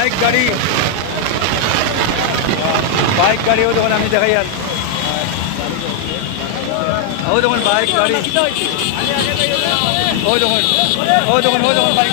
Bike গাড়ি। Bike গাড়িও যখন আমি দেখাই আর। ও যখন বাইক গাড়ি। ও যখন ও যখন ও যখন bike.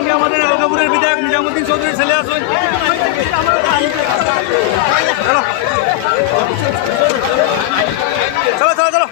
সঙ্গে আমাদের আলগাপুরের বিধায়ক নিজামুদ্দিন চৌধুরীর ছেলে আসুন চলো চলো চলো।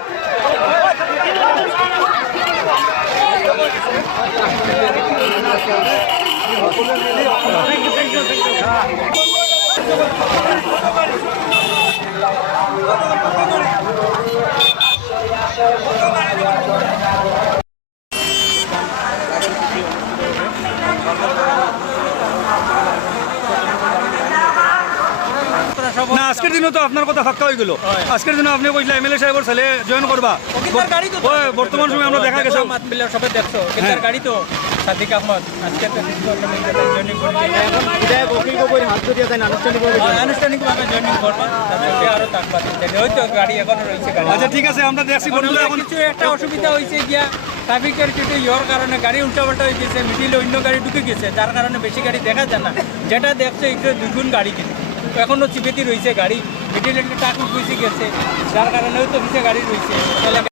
না আজকের দিনও তো আপনার কথা ফাক্কা হয়ে গেল। আজকের দিনে আপনি কইলে এমএলএ সাহেবের ছেলে জয়েন করবা। বর্তমান সময় আমরা দেখা গেছে। মাতবিল্লার সবে দেখছ। অফিসার গাড়ি তো সাদিক আহমদ। আজকে তো জয়েনিং করবে। আনুষ্ঠানিকভাবে জয়েনিং করবে। আরও তাকবা হয়তো গাড়ি এখনও রয়েছে আচ্ছা ঠিক আছে আমরা দেখছি কিছু একটা অসুবিধা হয়েছে গিয়া ট্রাফিকের কিছু ইয়র কারণে গাড়ি উল্টাপাল্টা হয়ে গেছে মিডিলে অন্য গাড়ি ঢুকে গেছে। যার কারণে বেশি গাড়ি দেখা যায় না। যেটা দেখছে একটু দুগুণ গাড়ি কিন্তু। এখনও চিপেতি রয়েছে গাড়ি। ভিডিও টাক বুঝে গেছে। যার কারণে হয়তো গাড়ি রয়েছে।